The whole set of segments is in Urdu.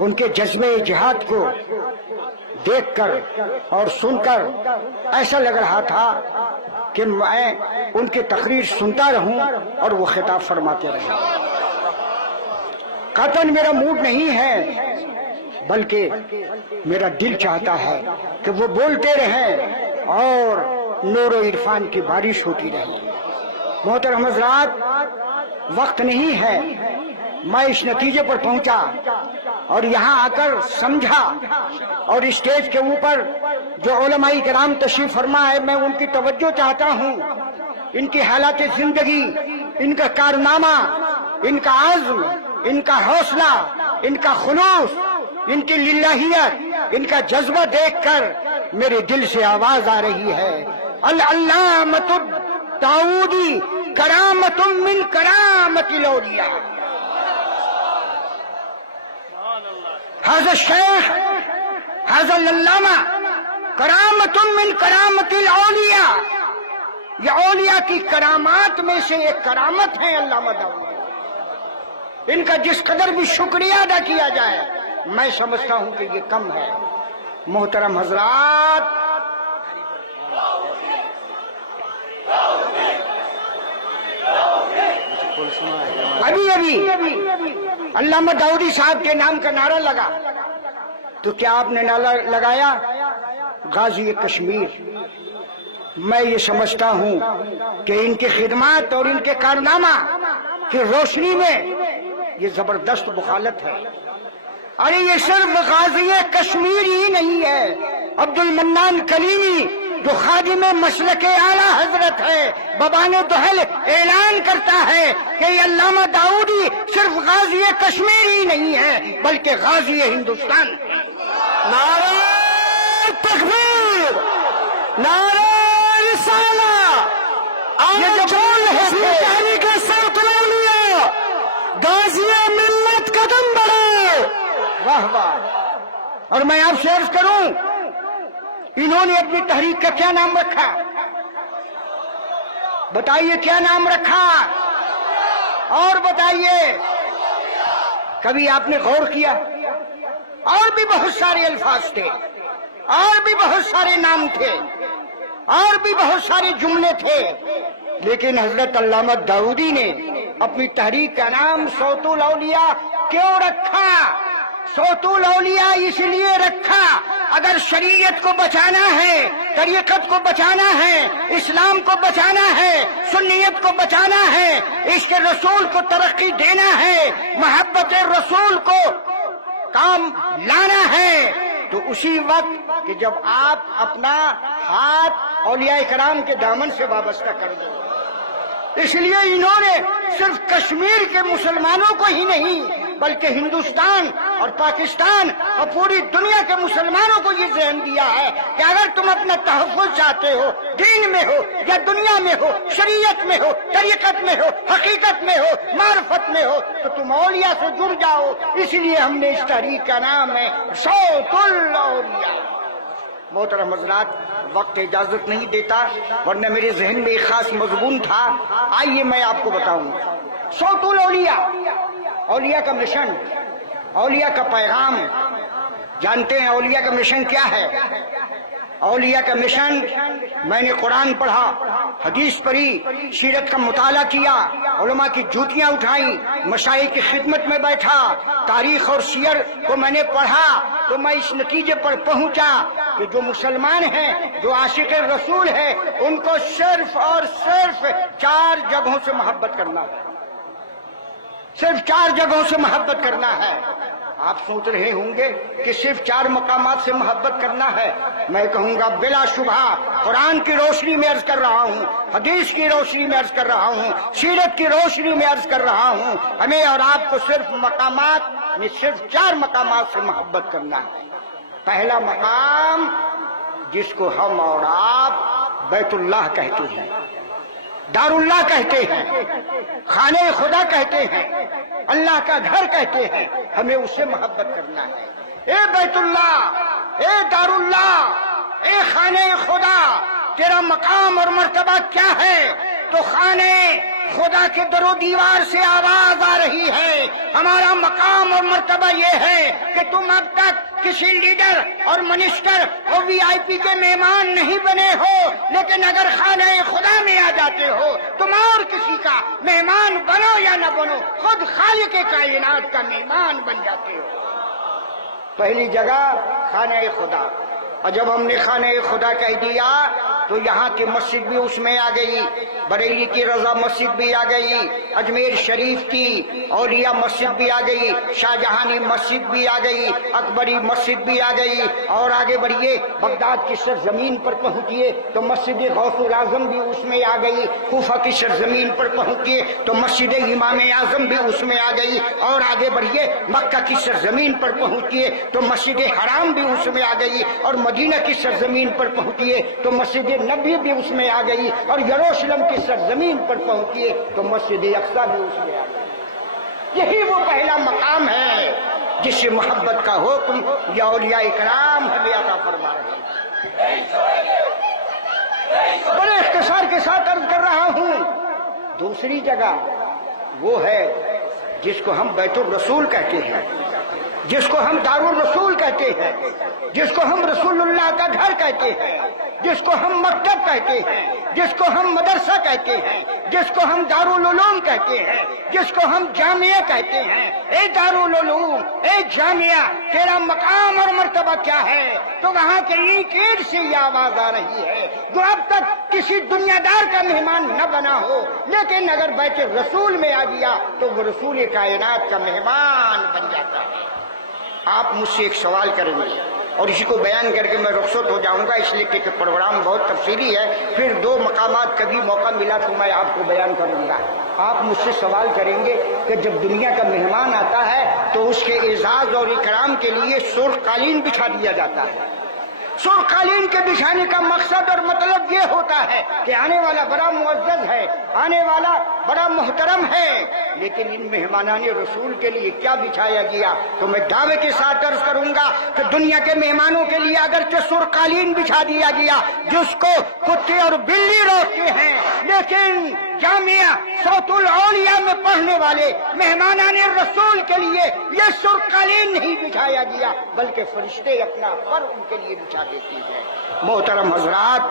ان کے جذبے جہاد کو دیکھ کر اور سن کر ایسا لگ رہا تھا کہ میں ان کی تقریر سنتا رہوں اور وہ خطاب فرماتے رہیں۔ قطعاً میرا موڈ نہیں ہے، بلکہ میرا دل چاہتا ہے کہ وہ بولتے رہیں اور نور و عرفان کی بارش ہوتی رہے۔ محترم حضرات، وقت نہیں ہے، میں اس نتیجے پر پہنچا اور یہاں آ کر سمجھا، اور اسٹیج کے اوپر جو علماء کرام تشریف فرما ہے میں ان کی توجہ چاہتا ہوں، ان کی حالات زندگی، ان کا کارنامہ، ان کا عزم، ان کا حوصلہ، ان کا خلوص، ان کی للہیت، ان کا جذبہ دیکھ کر میرے دل سے آواز آ رہی ہے، العلامۃ الداؤدی کرامۃ من کرامۃ الاولیاء۔ حضرت شیخ حضرت العلامہ کرامۃ من کرامۃ الاولیاء، یہ اولیاء کی کرامات میں سے ایک کرامت ہے علامہ داؤدی۔ ان کا جس قدر بھی شکریہ ادا کیا جائے میں سمجھتا ہوں کہ یہ کم ہے۔ محترم حضرات، ابھی علامہ داؤدی صاحب کے نام کا نعرہ لگا تو کیا آپ نے نعرہ لگایا غازی کشمیر؟ میں یہ سمجھتا ہوں کہ ان کی خدمات اور ان کے کارنامہ کی روشنی میں یہ زبردست بخالت ہے۔ ارے یہ صرف غازی کشمیر ہی نہیں ہے، عبد المنان کلیمی جو خادم مسلک اعلیٰ حضرت ہے ببان دہل اعلان کرتا ہے کہ یہ علامہ داؤدی صرف غازی کشمیر ہی نہیں ہے بلکہ غازی ہندوستان۔ نعرہ تکبیر، نعرہ رسالہ، یہ جو بول رہے تھے تحریک صوت الاولیاء، غازی ملت قدم بڑھائے۔ واہ واہ۔ اور میں آپ سے عرض کروں، انہوں نے اپنی تحریک کا کیا نام رکھا؟ بتائیے کیا نام رکھا؟ اور بتائیے، کبھی آپ نے غور کیا؟ اور بھی بہت سارے الفاظ تھے، اور بھی بہت سارے نام تھے، اور بھی بہت سارے جملے تھے، لیکن حضرت علامہ داؤدی نے اپنی تحریک کا نام صوت الاولیاء کیوں رکھا؟ صوت الاولیاء اس لیے رکھا اگر شریعت کو بچانا ہے، طریقت کو بچانا ہے، اسلام کو بچانا ہے، سنیت کو بچانا ہے، عشق رسول کو ترقی دینا ہے، محبت رسول کو کام لانا ہے، تو اسی وقت کہ جب آپ اپنا ہاتھ اولیاء کرام کے دامن سے وابستہ کر دیں۔ اس لیے انہوں نے صرف کشمیر کے مسلمانوں کو ہی نہیں بلکہ ہندوستان اور پاکستان اور پوری دنیا کے مسلمانوں کو یہ ذہن دیا ہے کہ اگر تم اپنا تحفظ چاہتے ہو، دین میں ہو یا دنیا میں ہو، شریعت میں ہو، طریقت میں ہو، حقیقت میں ہو، معرفت میں ہو، تو تم اولیاء سے جڑ جاؤ۔ اس لیے ہم نے اس تحریک کا نام ہے صوت الاولیاء۔ محترم حضرات، وقت اجازت نہیں دیتا ورنہ میرے ذہن میں ایک خاص مضمون تھا، آئیے میں آپ کو بتاؤں۔ صوت الاولیاء، اولیاء کا مشن، اولیاء کا پیغام، جانتے ہیں اولیاء کا مشن کیا ہے؟ اولیاء کا مشن، میں نے قرآن پڑھا، حدیث پڑھی، سیرت کا مطالعہ کیا، علماء کی جوتیاں اٹھائیں، مشائخ کی خدمت میں بیٹھا، تاریخ اور سیر کو میں نے پڑھا تو میں اس نتیجے پر پہنچا کہ جو مسلمان ہیں، جو عاشق رسول ہیں، ان کو صرف اور صرف 4 جگہوں سے محبت کرنا ہے، صرف 4 جگہوں سے محبت کرنا ہے۔ آپ سوچ رہے ہوں گے کہ صرف 4 مقامات سے محبت کرنا ہے، میں کہوں گا بلا شبہ قرآن کی روشنی میں عرض کر رہا ہوں، حدیث کی روشنی میں عرض کر رہا ہوں، سیرت کی روشنی میں عرض کر رہا ہوں، ہمیں اور آپ کو صرف مقامات میں صرف 4 مقامات سے محبت کرنا ہے۔ پہلا مقام جس کو ہم اور آپ بیت اللہ کہتے ہیں، دار اللہ کہتے ہیں، خانہ خدا کہتے ہیں، اللہ کا گھر کہتے ہیں، ہمیں اس سے محبت کرنا ہے۔ اے بیت اللہ، اے دار اللہ، اے خانہ خدا، تیرا مقام اور مرتبہ کیا ہے؟ تو خانہ خدا کے در و دیوار سے آواز آ رہی ہے. ہمارا مقام اور مرتبہ یہ ہے کہ تم اب تک کسی لیڈر اور منسٹر اور وی آئی پی کے مہمان نہیں بنے ہو، لیکن اگر خانہ خدا میں آ جاتے ہو تم اور کسی کا مہمان بنو یا نہ بنو، خود خالق کائنات کا مہمان بن جاتے ہو. پہلی جگہ خانہ خدا، اور جب ہم نے خانہ خدا کہہ دیا تو یہاں کی مسجد بھی اس میں آ گئی، بریلی کی رضا مسجد بھی آ گئی، اجمیر شریف کی اولیاء مسجد بھی آ گئی، شاہجہانی مسجد بھی آ گئی، اکبری مسجد بھی آ گئی. اور آگے بڑھیے بغداد کی سرزمین پر پہنچیے تو مسجد غوث الاعظم بھی اس میں آ گئی، کوفہ کی سرزمین پر پہنچیے تو مسجد امام اعظم بھی اس میں آ گئی. اور آگے بڑھیے مکہ کی سرزمین پر پہنچیے تو مسجد حرام بھی اس میں آ گئی، اور مدینہ کی سرزمین پر پہنچیے تو مسجد نبی بھی اس میں آ گئی، اور یروشلم کی سرزمین پر پہنچیے تو مسجد اقصی بھی اس میں آ گئی. یہی وہ پہلا مقام ہے جس سے محبت کا حکم یا اولیاء اکرام ہمیں عطا فرما رہے ہیں. بڑے اختصار کے ساتھ عرض کر رہا ہوں. دوسری جگہ وہ ہے جس کو ہم بیت الرسول کہتے ہیں، جس کو ہم دار الرسول کہتے ہیں، جس کو ہم رسول اللہ کا گھر کہتے ہیں، جس کو ہم مکتب کہتے ہیں، جس کو ہم مدرسہ کہتے ہیں، جس کو ہم دارالعلوم کہتے ہیں، جس کو ہم جامعہ کہتے ہیں. اے دارالعلوم، اے جامعہ، تیرا مقام اور مرتبہ کیا ہے؟ تو وہاں کے ایک ایک سے یہ آواز آ رہی ہے جو اب تک کسی دنیا دار کا مہمان نہ بنا ہو، لیکن اگر بیت رسول میں آ گیا تو وہ رسول کائنات کا مہمان بن جاتا ہے. آپ مجھ سے ایک سوال کریں گے اور اسی کو بیان کر کے میں رخصت ہو جاؤں گا، اس لیے کہ پروگرام بہت تفصیلی ہے. پھر دو مقامات کبھی موقع ملا تو میں آپ کو بیان کروں گا. آپ مجھ سے سوال کریں گے کہ جب دنیا کا مہمان آتا ہے تو اس کے اعزاز اور اکرام کے لیے سرخ قالین بچھا دیا جاتا ہے. سرخ قالین کے بچھانے کا مقصد اور مطلب یہ ہوتا ہے کہ آنے والا بڑا معزز ہے، آنے والا بڑا محترم ہے. لیکن ان مہمانان رسول کے لیے کیا بچھایا گیا؟ تو میں دعوے کے ساتھ عرض کروں گا کہ دنیا کے مہمانوں کے لیے اگرچہ سرخ قالین بچھا دیا گیا جس کو کتے اور بلی روکتے ہیں، لیکن جامعہ صوت الاولیاء میں پڑھنے والے مہمانان رسول کے لیے یہ سرخ قالین نہیں بچھایا گیا، بلکہ فرشتے اپنا پر ان کے لیے بچھا دیتے ہیں. محترم حضرات،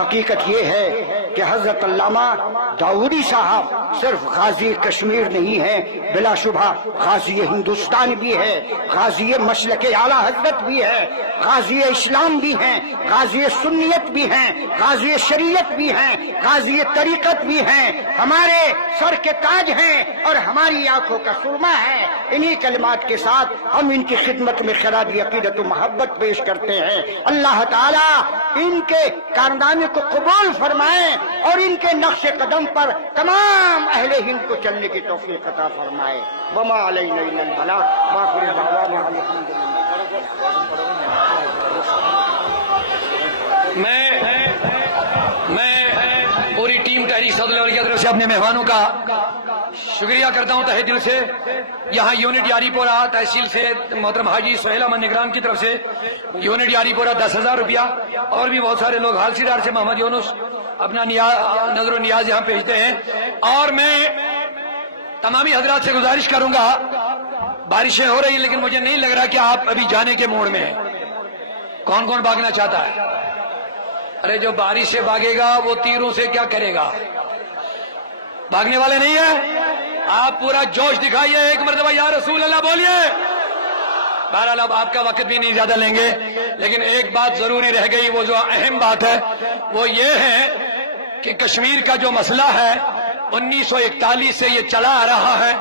حقیقت یہ ہے کہ حضرت علامہ داؤدی صاحب صرف غازی کشمیر نہیں ہے، بلا شبہ غازی ہندوستان بھی ہے، غازی مسلک اعلیٰ حضرت بھی ہے، غازی اسلام بھی ہیں، غازی سنیت بھی ہیں، غازی شریعت بھی ہیں، غازی طریقت بھی ہیں، ہمارے سر کے تاج ہیں اور ہماری آنکھوں کا سرما ہے. انہی کلمات کے ساتھ ہم ان کی خدمت میں خراج عقیدت و محبت پیش کرتے ہیں. اللہ تعالیٰ ان کے کارنامے کو قبول فرمائے اور ان کے نقش قدم پر تمام اہل ہند کو چلنے کی توفیق عطا فرمائے. وما علینا الا البلاغ وآخر دعوانا الحمد للہ. میں پوری ٹیم تحریک صدر کی طرف سے اپنے مہمانوں کا شکریہ کرتا ہوں تہہ دل سے. یہاں یونٹ یاری پورا تحصیل سے محترم حاجی سہیل احمد نگران کی طرف سے یونٹ یاری پورا 10,000 روپیہ، اور بھی بہت سارے لوگ حالسی دار سے محمد یونس اپنا نظر و نیاز یہاں بھیجتے ہیں. اور میں تمامی حضرات سے گزارش کروں گا، بارشیں ہو رہی ہیں لیکن مجھے نہیں لگ رہا کہ آپ ابھی جانے کے موڑ میں ہیں. کون کون بھاگنا چاہتا ہے؟ ارے جو بارش سے بھاگے گا وہ تیروں سے کیا کرے گا؟ بھاگنے والے نہیں ہیں؟ آپ پورا جوش دکھائیے، ایک مرتبہ یا رسول اللہ بولیے. بہرحال اب آپ کا وقت بھی نہیں زیادہ لیں گے، لیکن ایک بات ضروری رہ گئی، وہ جو اہم بات ہے وہ یہ ہے کہ کشمیر کا جو مسئلہ ہے 1941 سے یہ چلا آ رہا ہے.